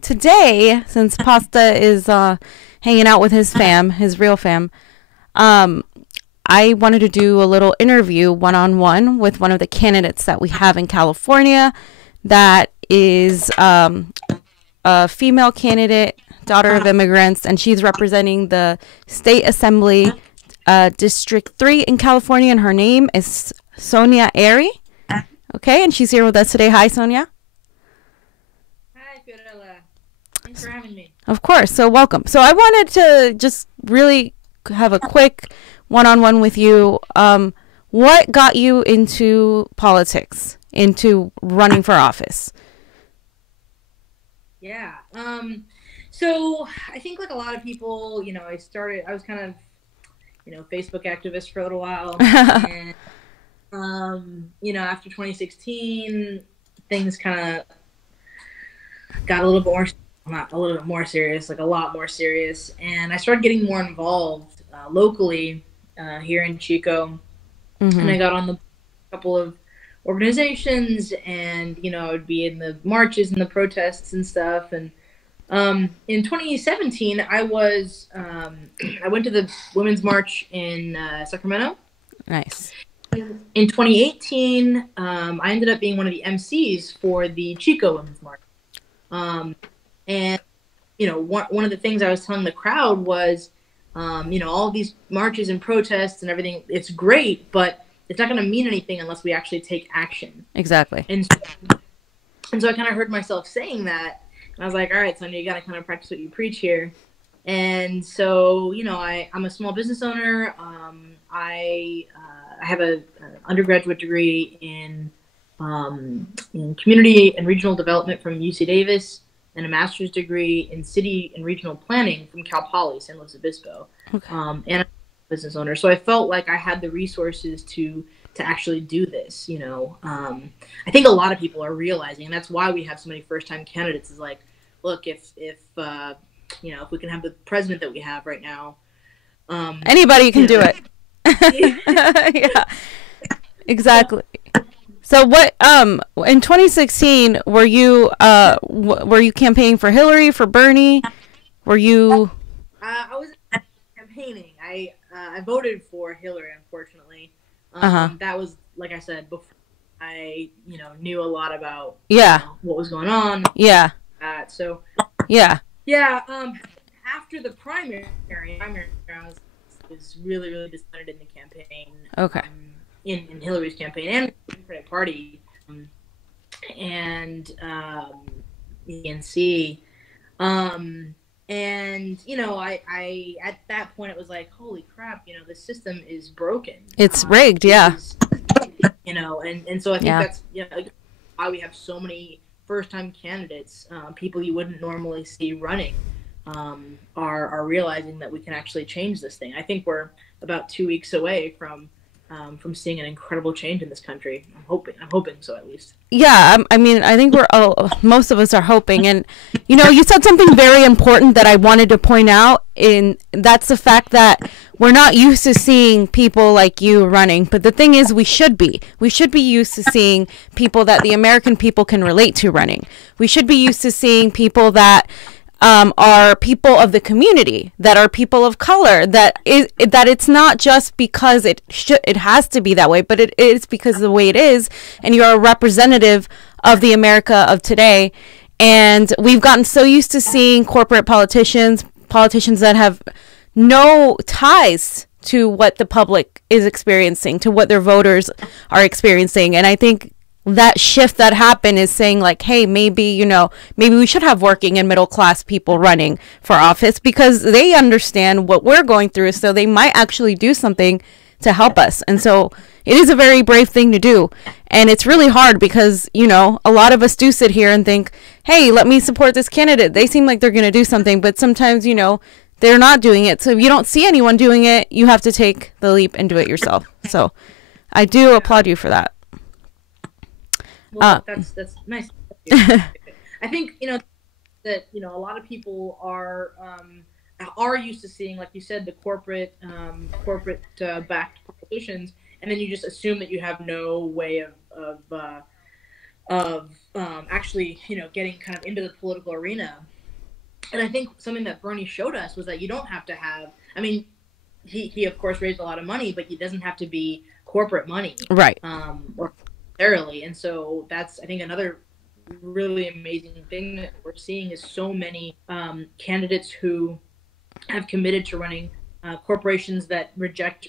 Today, since Pasta is hanging out with his real fam, I wanted to do a little interview one-on-one with one of the candidates that we have in California that is a female candidate, daughter of immigrants, and she's representing the State Assembly District 3 in California, and her name is Sonia Aery. Okay, and she's here with us today. Hi, Sonia. Hi, Fiorella. Thanks for having me. Of course. So welcome. So I wanted to just really have a quick one-on-one with you. What got you into politics, into running for office? Yeah. So I think like a lot of people, I was kind of, Facebook activist for a little while. And, after 2016, things kind of got a little bit more, not a little bit more serious, like a lot more serious. And I started getting more involved locally here in Chico. Mm-hmm. And I got on the couple of organizations, and I would be in the marches and the protests and stuff. And in 2017, I went to the Women's March in Sacramento. Nice. In 2018, I ended up being one of the MCs for the Chico Women's March. And one of the things I was telling the crowd was, all these marches and protests and everything, it's great, but it's not going to mean anything unless we actually take action. Exactly. And so I kind of heard myself saying that, and I was like, all right, Sonia, you got to kind of practice what you preach here. And so, I'm a small business owner. I have an undergraduate degree in community and regional development from UC Davis, and a master's degree in city and regional planning from Cal Poly, San Luis Obispo. Okay. And I'm a business owner. So I felt like I had the resources to actually do this, I think a lot of people are realizing, and that's why we have so many first-time candidates, is like, look, if we can have the president that we have right now. Anybody can do it. Yeah, exactly. So what in 2016 were you campaigning for Hillary, for Bernie? Were you I was campaigning. I voted for Hillary, unfortunately. That was, like I said before, I knew a lot about what was going on. Yeah. So yeah. After the primary rounds, was really, really disappointed in the campaign. Okay. In Hillary's campaign and the Democratic Party, and ENC, and I at that point it was like, holy crap, the system is broken. It's rigged, yeah. And so I think that's why we have so many first-time candidates, people you wouldn't normally see running, are realizing that we can actually change this thing. I think we're about 2 weeks away from seeing an incredible change in this country. I'm hoping so, at least. Yeah, I mean, I think most of us are hoping. And, you said something very important that I wanted to point out, and that's the fact that we're not used to seeing people like you running. But the thing is, we should be. We should be used to seeing people that the American people can relate to running. We should be used to seeing people that are people of the community, that are people of color, that it's not just because it has to be that way, but it is because of the way it is, and you're a representative of the America of today. And we've gotten so used to seeing corporate politicians that have no ties to what the public is experiencing, to what their voters are experiencing. And I think that shift that happened is saying like, hey, maybe we should have working and middle class people running for office, because they understand what we're going through, so they might actually do something to help us. And so it is a very brave thing to do. And it's really hard because, a lot of us do sit here and think, hey, let me support this candidate. They seem like they're going to do something, but sometimes, they're not doing it. So if you don't see anyone doing it, you have to take the leap and do it yourself. So I do applaud you for that. Well, that's nice. I think that a lot of people are used to seeing, like you said, the corporate backed politicians, and then you just assume that you have no way of actually, getting kind of into the political arena. And I think something that Bernie showed us was that you don't have to have, I mean, he of course raised a lot of money, but it doesn't have to be corporate money. Right. Or necessarily. And so that's, I think, another really amazing thing that we're seeing is so many candidates who have committed to running campaigns that reject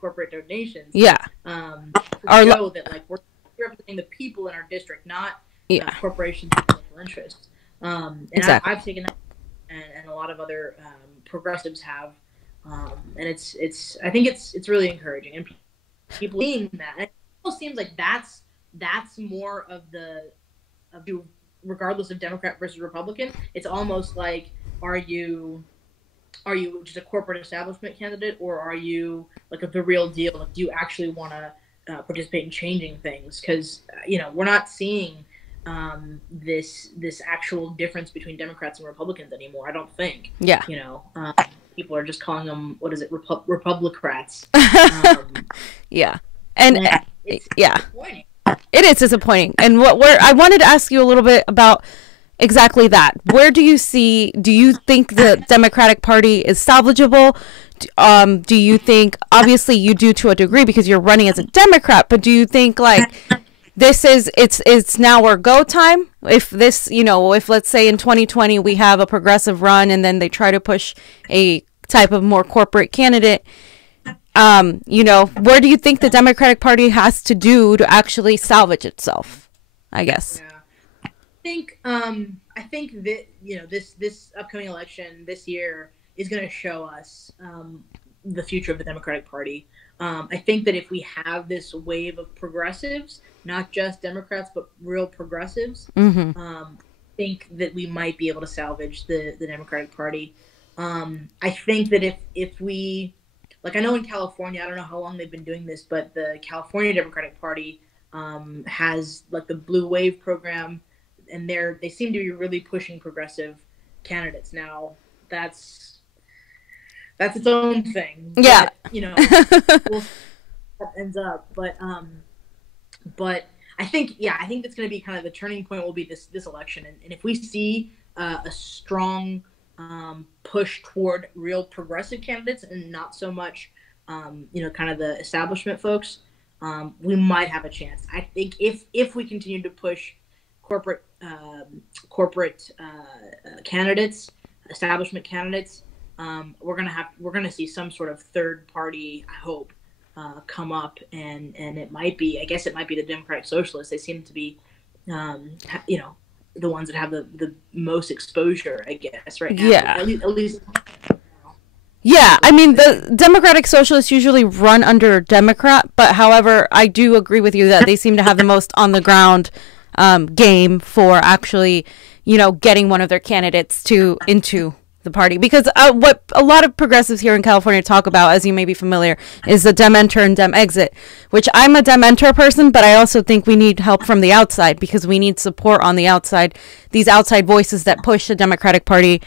corporate donations. Yeah. Show that like we're representing the people in our district, not corporations and special interests. And exactly. I've taken that, and a lot of other progressives have, and I think it's really encouraging, and people seeing that. And it almost seems like that's more of regardless of Democrat versus Republican. It's almost like, are you just a corporate establishment candidate, or are you like the real deal? Like, do you actually want to participate in changing things? Because we're not seeing this actual difference between Democrats and Republicans anymore. I don't think. Yeah. People are just calling them, what is it, Republicrats. Yeah, and yeah, it is disappointing. And I wanted to ask you a little bit about exactly that. Where do you think the Democratic Party is salvageable? Do you think, obviously you do to a degree because you're running as a Democrat, but do you think like it's now our go time? If if let's say in 2020 we have a progressive run and then they try to push a type of more corporate candidate, where do you think the Democratic Party has to do to actually salvage itself, I guess? Yeah. I think that, this upcoming election this year is going to show us the future of the Democratic Party. I think that if we have this wave of progressives, not just Democrats, but real progressives, I think that we might be able to salvage the Democratic Party. I think that if we, like, I know in California, I don't know how long they've been doing this, but the California Democratic Party has like the Blue Wave program, and they seem to be really pushing progressive candidates. Now that's its own thing. Yeah. But, we'll see how that ends up. But I think that's going to be kind of the turning point will be this election. And if we see a strong push toward real progressive candidates and not so much, kind of the establishment folks, we might have a chance. I think if we continue to push corporate candidates, establishment candidates, we're gonna see some sort of third party, I hope, come up, and it might be the Democratic Socialists. They seem to be, the ones that have the most exposure, I guess, right now. Yeah. At least. Yeah, I mean, the Democratic Socialists usually run under Democrat, but however, I do agree with you that they seem to have the most on the ground game for actually, getting one of their candidates into the party. Because what a lot of progressives here in California talk about, as you may be familiar, is the Dem enter and Dem exit, which I'm a Dem enter person, but I also think we need help from the outside because we need support on the outside, these outside voices that push the Democratic Party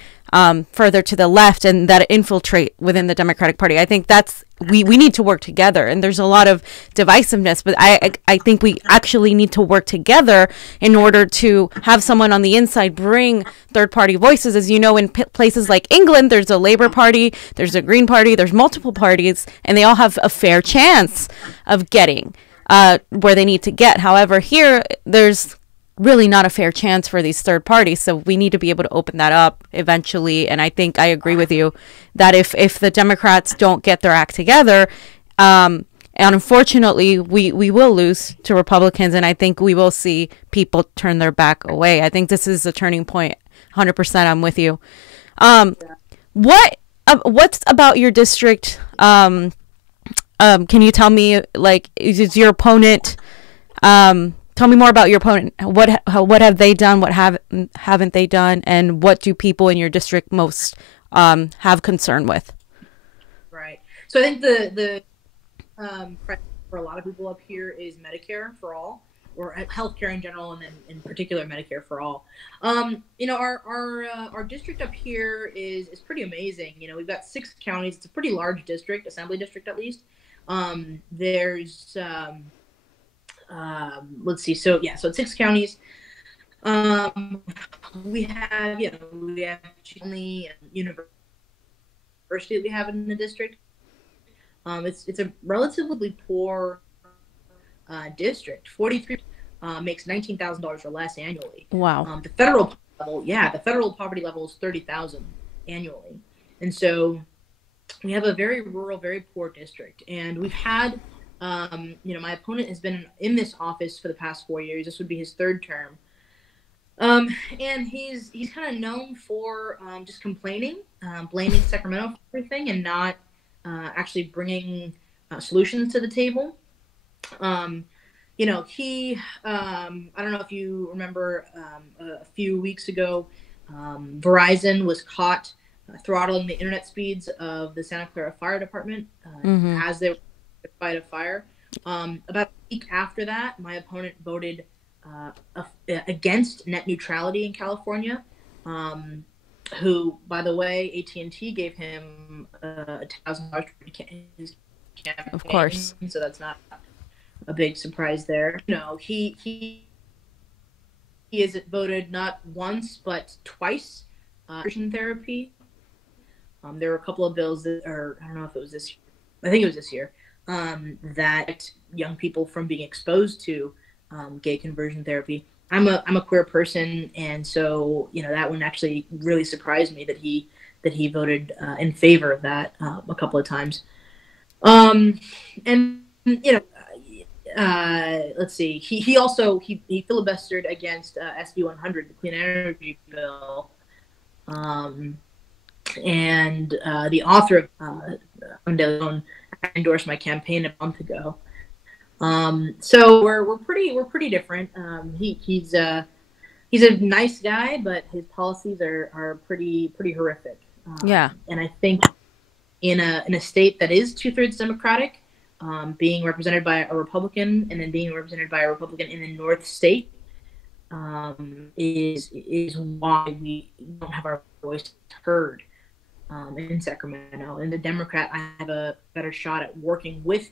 further to the left and that infiltrate within the Democratic Party. I think we need to work together, and there's a lot of divisiveness, but I think we actually need to work together in order to have someone on the inside bring third party voices. As you know, in places like England, there's a Labour Party, there's a Green Party, there's multiple parties, and they all have a fair chance of getting where they need to get. However, here there's really not a fair chance for these third parties, so we need to be able to open that up eventually. And I think I agree with you that if the Democrats don't get their act together, and unfortunately we will lose to Republicans, and I think we will see people turn their back away. I think this is a turning point. 100%, I'm with you. What's about your district? Can you tell me, like, is your opponent? Tell me more about your opponent. What have they done? What haven't they done? And what do people in your district most have concern with? Right. So I think the for a lot of people up here is Medicare for all, or healthcare in general, and then in particular Medicare for all. Our district up here is pretty amazing. We've got 6 counties. It's a pretty large district, assembly district at least. There's let's see. So yeah, so it's 6 counties. We have, we have only university that we have in the district. It's a relatively poor district. 43 makes $19,000 or less annually. Wow. The federal level, the federal poverty level is 30,000 annually, and so we have a very rural, very poor district. And we've had, my opponent has been in this office for the past 4 years. This would be his third term. And he's kind of known for just complaining, blaming Sacramento for everything, and not actually bringing solutions to the table. He, I don't know if you remember, a few weeks ago, Verizon was caught throttling the internet speeds of the Santa Clara Fire Department as they were to fight a fire. About a week after that, my opponent voted against net neutrality in California, who, by the way, AT&T gave him $1,000 for his campaign. Of course. So that's not a big surprise there. No, he has voted not once but twice conversion therapy. There were a couple of bills that, or I don't know if it was this year, I think it was this year, that young people from being exposed to gay conversion therapy. I'm a queer person, and so that one actually really surprised me that he voted in favor of that a couple of times. And let's see. He also filibustered against SB 100, the clean energy bill, and the author of endorsed my campaign a month ago. So we're pretty different. He's a nice guy, but his policies are pretty horrific. And I think in a state that is 2/3 Democratic, being represented by a Republican, and then being represented by a Republican in the North State, is why we don't have our voice heard in Sacramento. And the Democrat, I have a better shot at working with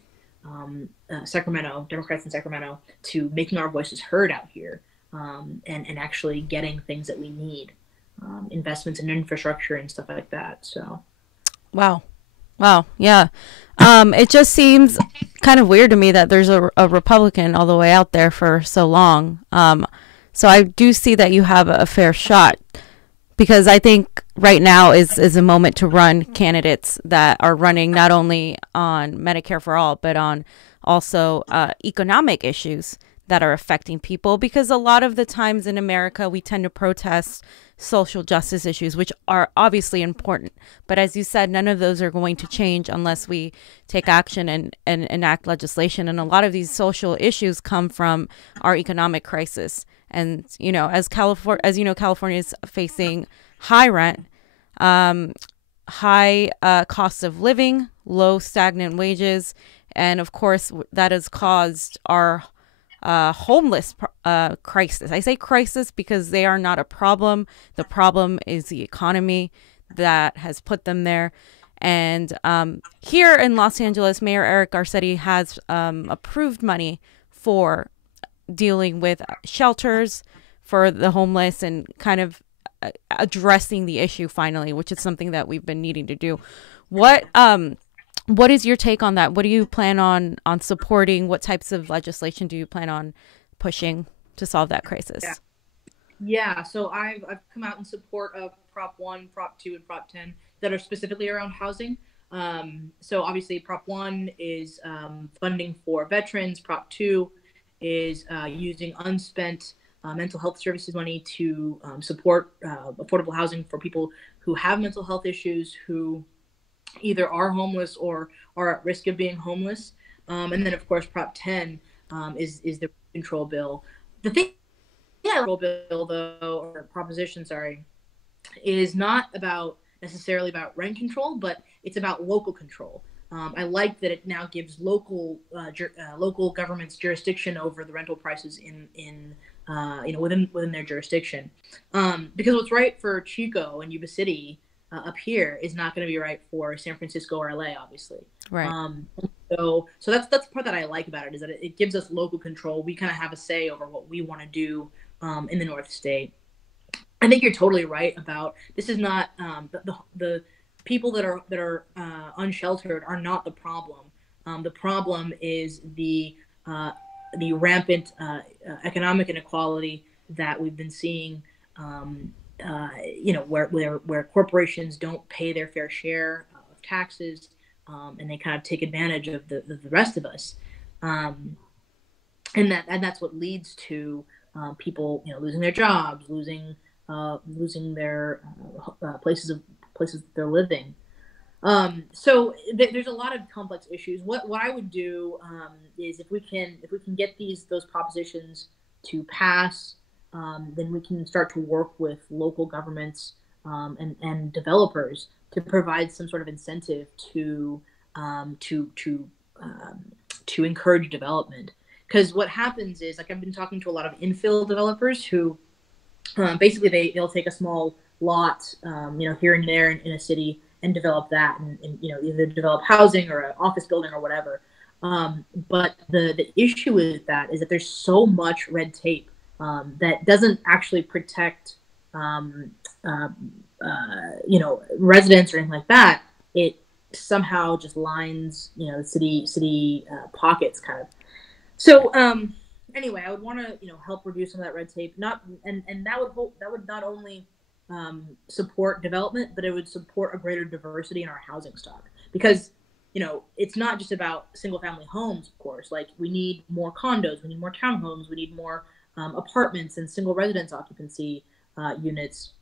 Sacramento, Democrats in Sacramento, to making our voices heard out here, and actually getting things that we need, investments in infrastructure and stuff like that. So, wow, yeah. It just seems kind of weird to me that there's a Republican all the way out there for so long. So I do see that you have a fair shot, because I think right now is a moment to run candidates that are running not only on Medicare for all, but on also economic issues that are affecting people. Because a lot of the times in America, we tend to protest social justice issues, which are obviously important. But as you said, none of those are going to change unless we take action and enact legislation. And a lot of these social issues come from our economic crisis. And, as California is facing high rent, high costs of living, low stagnant wages. And of course, that has caused our homeless crisis. I say crisis because they are not a problem. The problem is the economy that has put them there. And here in Los Angeles, Mayor Eric Garcetti has approved money for dealing with shelters for the homeless, and kind of addressing the issue finally, which is something that we've been needing to do. What is your take on that? What do you plan on supporting? What types of legislation do you plan on pushing to solve that crisis? Yeah. So I've come out in support of Prop 1, Prop 2, and Prop 10 that are specifically around housing. So obviously Prop 1 is funding for veterans. Prop 2 is using unspent mental health services money to support affordable housing for people who have mental health issues, who either are homeless or are at risk of being homeless. And then, of course, Prop 10 is the control bill. The thing, control bill, though, or proposition, sorry, is not necessarily about rent control, but it's about local control. I like that it now gives local governments jurisdiction over the rental prices within their jurisdiction. Because what's right for Chico and Yuba City up here is not going to be right for San Francisco or LA, obviously. Right. So that's the part that I like about it, is that it gives us local control. We kind of have a say over what we want to do in the North State. I think you're totally right about this. Is not the people that are unsheltered are not the problem. The problem is the rampant economic inequality that we've been seeing. Where corporations don't pay their fair share of taxes, and they kind of take advantage of the rest of us, and that's what leads to people losing their jobs, losing their places that they're living. So there's a lot of complex issues. What I would do is if we can get those propositions to pass, then we can start to work with local governments and developers to provide some sort of incentive to encourage development. Because what happens is, like, I've been talking to a lot of infill developers who basically they'll take a small lot, here and there in a city, and develop that, and either develop housing or an office building or whatever. But the issue with that is that there's so much red tape that doesn't actually protect residents or anything like that. It somehow just lines city pockets, kind of. So anyway, I would want to help reduce some of that red tape. And that would not only support development, but it would support a greater diversity in our housing stock, because it's not just about single family homes. Of course, like, we need more condos, we need more townhomes, we need more apartments and single residence occupancy units.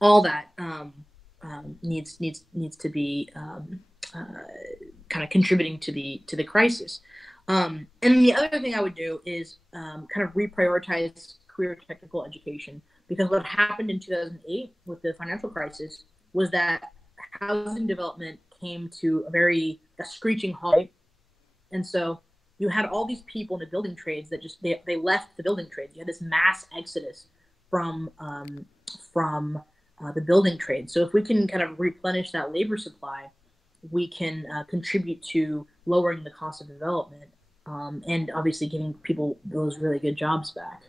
All that needs to be kind of contributing to the crisis. And the other thing I would do is kind of reprioritize career technical education, because what happened in 2008 with the financial crisis was that housing development came to a screeching halt. And so you had all these people in the building trades that just they left the building trades. You had this mass exodus from the building trade. So if we can kind of replenish that labor supply, we can contribute to lowering the cost of development, and obviously giving people those really good jobs back.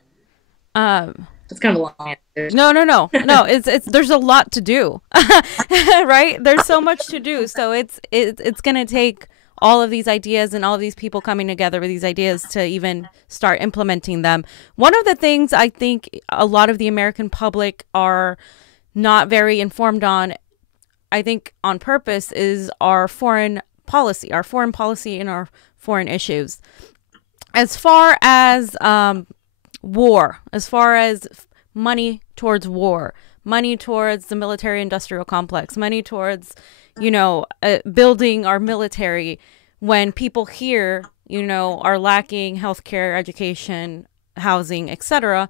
It's kind of a long answer. No. It's there's a lot to do, right? There's so much to do. So it's gonna take all of these ideas and all of these people coming together with these ideas to even start implementing them. One of the things I think a lot of the American public are not very informed on, I think on purpose, is our foreign policy and our foreign issues. As far as war, as far as money towards war, money towards the military industrial complex, money towards, building our military, when people here, are lacking healthcare, education, housing, etc.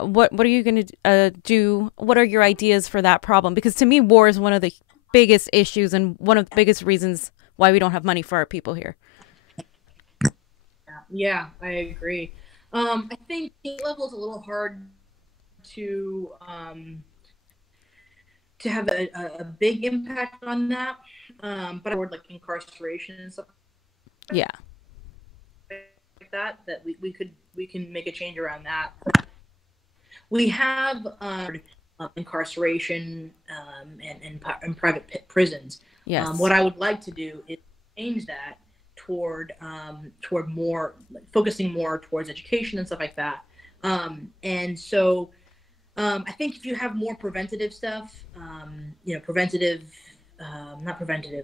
What are you going to do? What are your ideas for that problem? Because to me, war is one of the biggest issues and one of the biggest reasons why we don't have money for our people here. Yeah, I agree. I think state level is a little hard to have a big impact on that. But I would like incarceration and stuff. Yeah. Like that we can make a change around that. We have incarceration and private prisons. Yes. What I would like to do is change that toward more, focusing more towards education and stuff like that. And so I think if you have more preventative stuff, not preventative,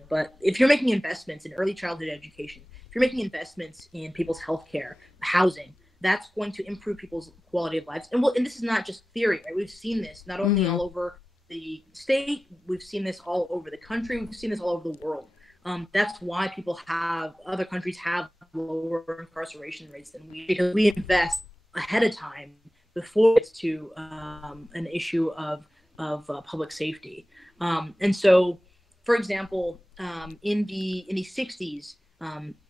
but if you're making investments in early childhood education, if you're making investments in people's healthcare, housing, that's going to improve people's quality of lives. And this is not just theory, right? We've seen this not only all over the state, we've seen this all over the country, we've seen this all over the world. That's why other countries have lower incarceration rates than we, because we invest ahead of time before it's to an issue of public safety. And so, for example, in the 60s,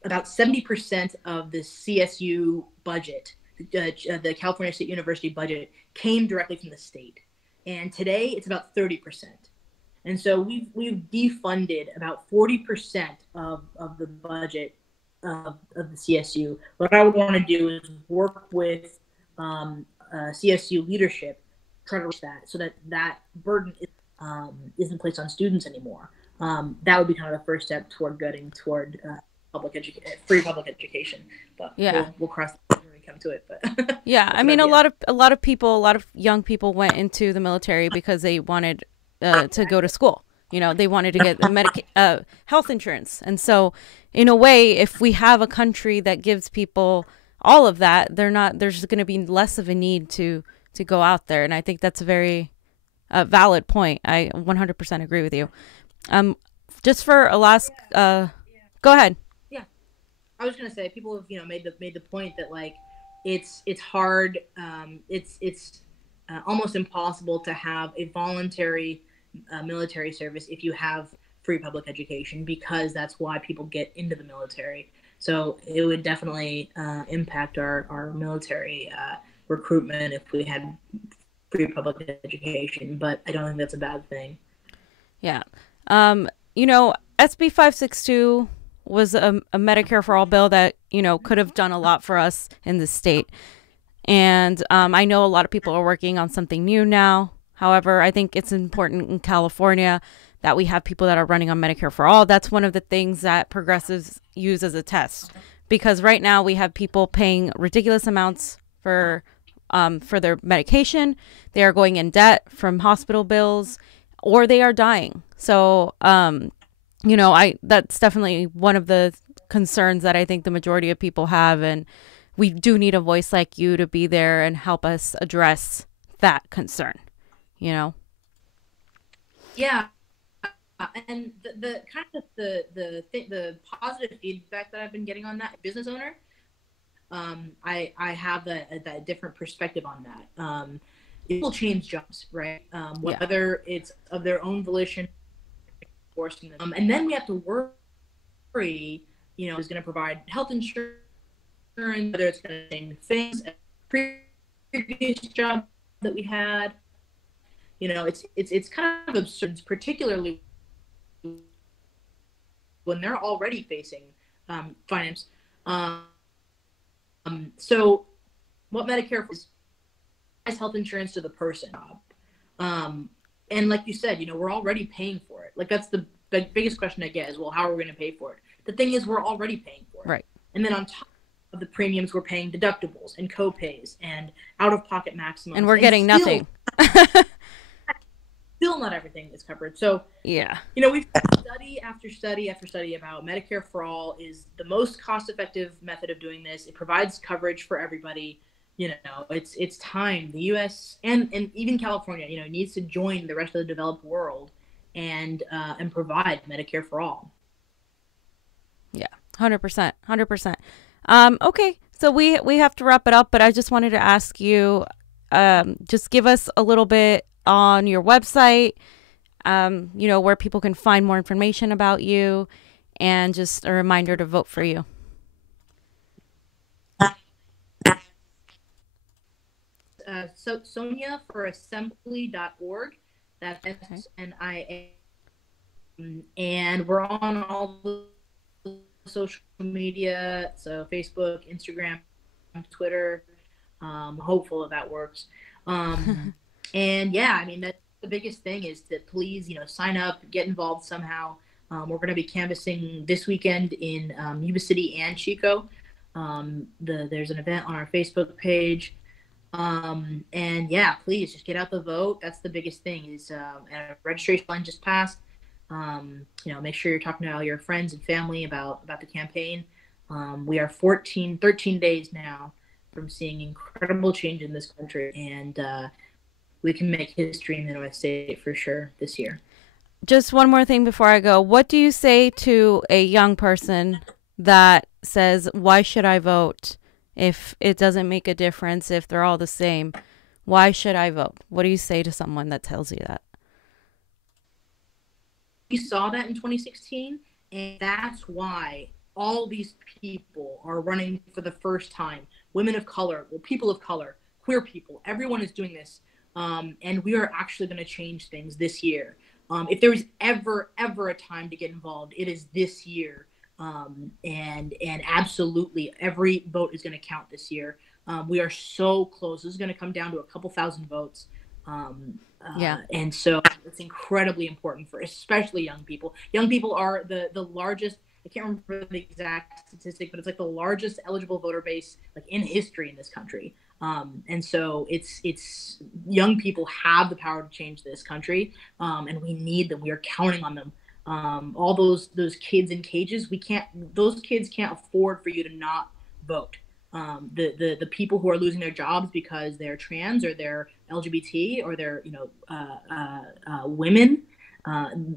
about 70% of the CSU budget, the California State University budget, came directly from the state. And today it's about 30%. And so we've defunded about 40% of the budget of the CSU. What I would want to do is work with CSU leadership, try to reach that so that that burden isn't placed on students anymore. That would be kind of the first step toward getting toward free public education. But Yeah. we'll cross that when we come to it. But Yeah, I mean, a lot of people, a lot of young people went into the military because they wanted to go to school. You know, they wanted to get health insurance. And so, in a way, if we have a country that gives people all of that, there's going to be less of a need to go out there. And I think that's a very valid point. I 100% agree with you. Just for a last, go ahead. Yeah, I was going to say, people have, made the point that, like, it's hard. It's almost impossible to have a voluntary military service if you have free public education, because that's why people get into the military. So it would definitely impact our military recruitment if we had free public education, but I don't think that's a bad thing. Yeah. SB 562 was a Medicare for all bill that, could have done a lot for us in the state. And I know a lot of people are working on something new now. However, I think it's important in California that we have people that are running on Medicare for all. That's one of the things that progressives use as a test, because right now we have people paying ridiculous amounts for their medication. They are going in debt from hospital bills, or they are dying. So, that's definitely one of the concerns that I think the majority of people have. And we do need a voice like you to be there and help us address that concern, Yeah. And the kind of the positive feedback that I've been getting on that, business owner, I have a different perspective on that. It will change jobs, right? Whether it's of their own volition, forcing them, and then we have to worry, who's going to provide health insurance, whether it's going to same things as previous job that we had. It's kind of absurd, particularly when they're already facing finance. So what Medicare is health insurance to the person. And like you said, we're already paying for it. Like, that's the biggest question I get is, well, how are we going to pay for it? The thing is, we're already paying for it. Right. And then on top of the premiums, we're paying deductibles and co-pays and out-of-pocket maximums. And we're getting nothing. Still not everything is covered. So, yeah, we've study after study after study about Medicare for all is the most cost-effective method of doing this. It provides coverage for everybody. It's time. The U.S. and even California, needs to join the rest of the developed world and provide Medicare for all. Yeah, 100%, 100%. Okay, so we have to wrap it up, but I just wanted to ask you, just give us a little bit on your website, where people can find more information about you, and just a reminder to vote for you. Sonia for assembly.org. That's SNIA. And we're on all the social media, so Facebook, Instagram, Twitter. Hopeful that works. And yeah, I mean, that's the biggest thing is to please, sign up, get involved somehow. We're going to be canvassing this weekend in Yuba City and Chico. There's an event on our Facebook page. And yeah, please just get out the vote. That's the biggest thing is, and registration line just passed. Make sure you're talking to all your friends and family about the campaign. We are 13 days now from seeing incredible change in this country, and we can make history in the North State for sure this year. Just one more thing before I go. What do you say to a young person that says, why should I vote if it doesn't make a difference, if they're all the same? Why should I vote? What do you say to someone that tells you that? We saw that in 2016, and that's why all these people are running for the first time. Women of color, people of color, queer people, everyone is doing this. And we are actually going to change things this year. If there was ever a time to get involved, it is this year. And absolutely every vote is going to count this year. We are so close. This is going to come down to a couple thousand votes. And so it's incredibly important for especially young people. Young people are the largest, I can't remember the exact statistic, but it's like the largest eligible voter base like in history in this country. And so it's young people have the power to change this country, and we need them. We are counting on them. All those kids in cages, those kids can't afford for you to not vote. The people who are losing their jobs because they're trans or they're LGBT or they're women,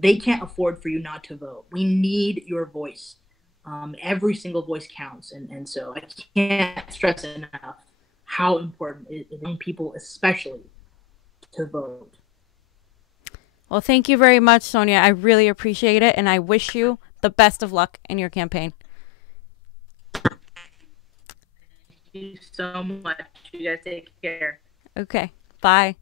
they can't afford for you not to vote. We need your voice. Every single voice counts, and so I can't stress enough how important it is in people, especially, to vote. Well, thank you very much, Sonia. I really appreciate it, and I wish you the best of luck in your campaign. Thank you so much. You guys take care. Okay. Bye.